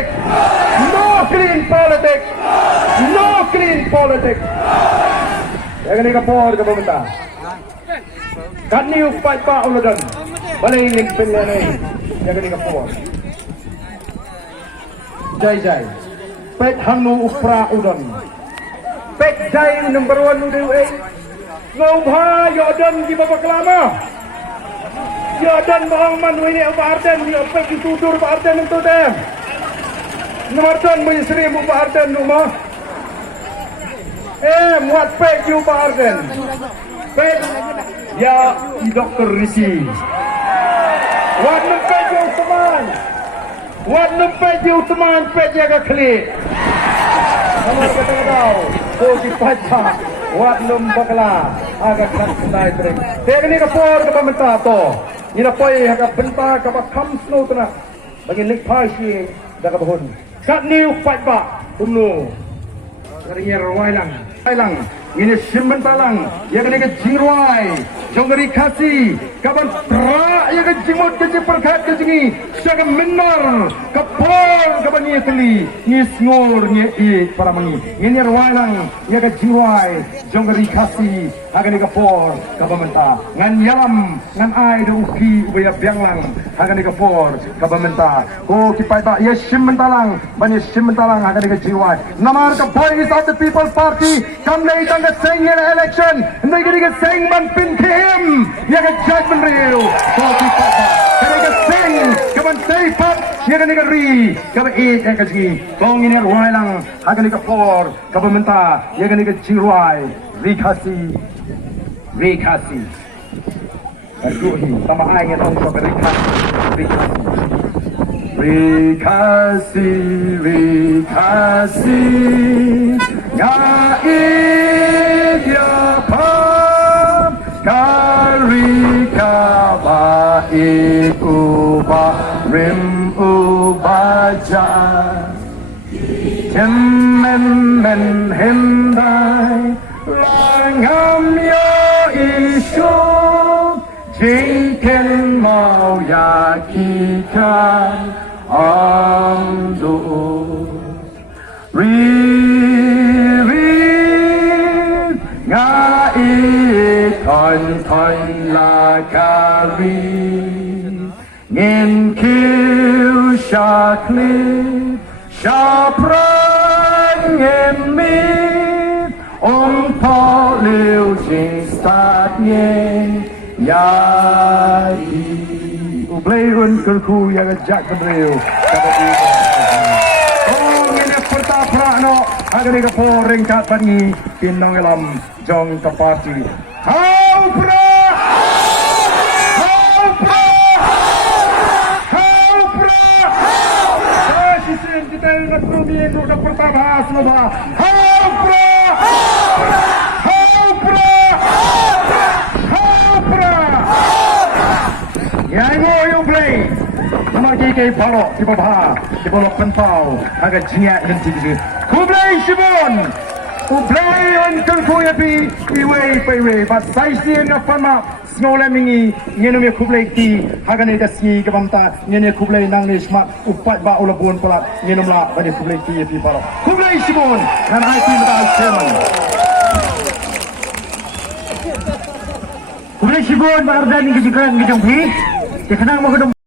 politics. No clean politics. No clean politics. Jangan dikapor ke pemerintah. Kani upai pak uladan. Baling penyanyi. Jangan dikapor. Jai. Pek hanu upra udan. Pek jai number 1 UDA. Ngobha yodan di babak lama. Yodan bahang manu ini Pak Arden di pek ditudur Pak Arden itu deh. Numardan menyesri mu Pak Arden rumah. Muat pek you Pak Arden. Pek ya Dr. Risi. Wan pek you teman. Wan pek you teman pek jaga klik. Nomor kata-kata. Oh dipaca. Wat bakla agak nak sedai tering. Teknik kapor ke pemerintah to. Ina poi agak benta ke kam snow tena. Bagi lik pasi dak bahun. Kat new fight ba. Tumnu. Karinya Wailang. Ini simentalang. Ya kena ke jirwai. Jongeri kasi. Kaban tra ya ke jimut ke perkat ke jingi. Saga menar. Kapor kaban ni keli. Ni snor ni para mangi. Ini Wailang ya ke jirwai. Jongeri kasi. Hagan ni kapor kaban menta. Ngan yalam ngan ai do uki ubaya bianglang. Hagan ni kapor kaban menta. Ko kipai ba ya simentalang. Bani simentalang hagan ni ke jirwai. Namar ka Voice of the People's Party. Kamlay tangga sing in election. Hindi ka sing man pin him. Ya ka judgment real. So kipai ba. Kaya ka sing. Kaban say pat. Ya ka ri. Kaban eat ya ka jigi. Kong ini Wailang. Hagan ni kapor kaban menta. Ya ka jirwai. Rikasi. Aduhi, sama ay nga tong sa Rikasi. Nga idya pa karika ba ikuba rim ubaja Temmen hindai langam yo isu Jinken mau yakikan amdo Ri ngai ton la kari Ngin kiu shakli shapran ngin mi Ông Paul liu jing start yen ya ublay un kulku ya jak bedreu oh ini pertapa no agak ni kapo ringkat pani pinong elam jong ke parti hau pra sistem kita ingat bumi itu dah pertama semua hau pra Yang you play. Nama kiki balok di bawah, di bawah pentau agak jiat dan tinggi. Kublai Shibon, kublai on kulku yapi iway. But saya sih nak faham snow lemingi, nyenum ya kublai ti, agak ni kasih ke bamta, nyenum kublai nang ni smart upat ba ulabun pelat, nyenum lah pada kublai ti yapi balok. Kublai Shibon, dan IT betul Sherman. Kublai Shibon, Pak Ardan ni kejukan kejong pi. Dia kenang mau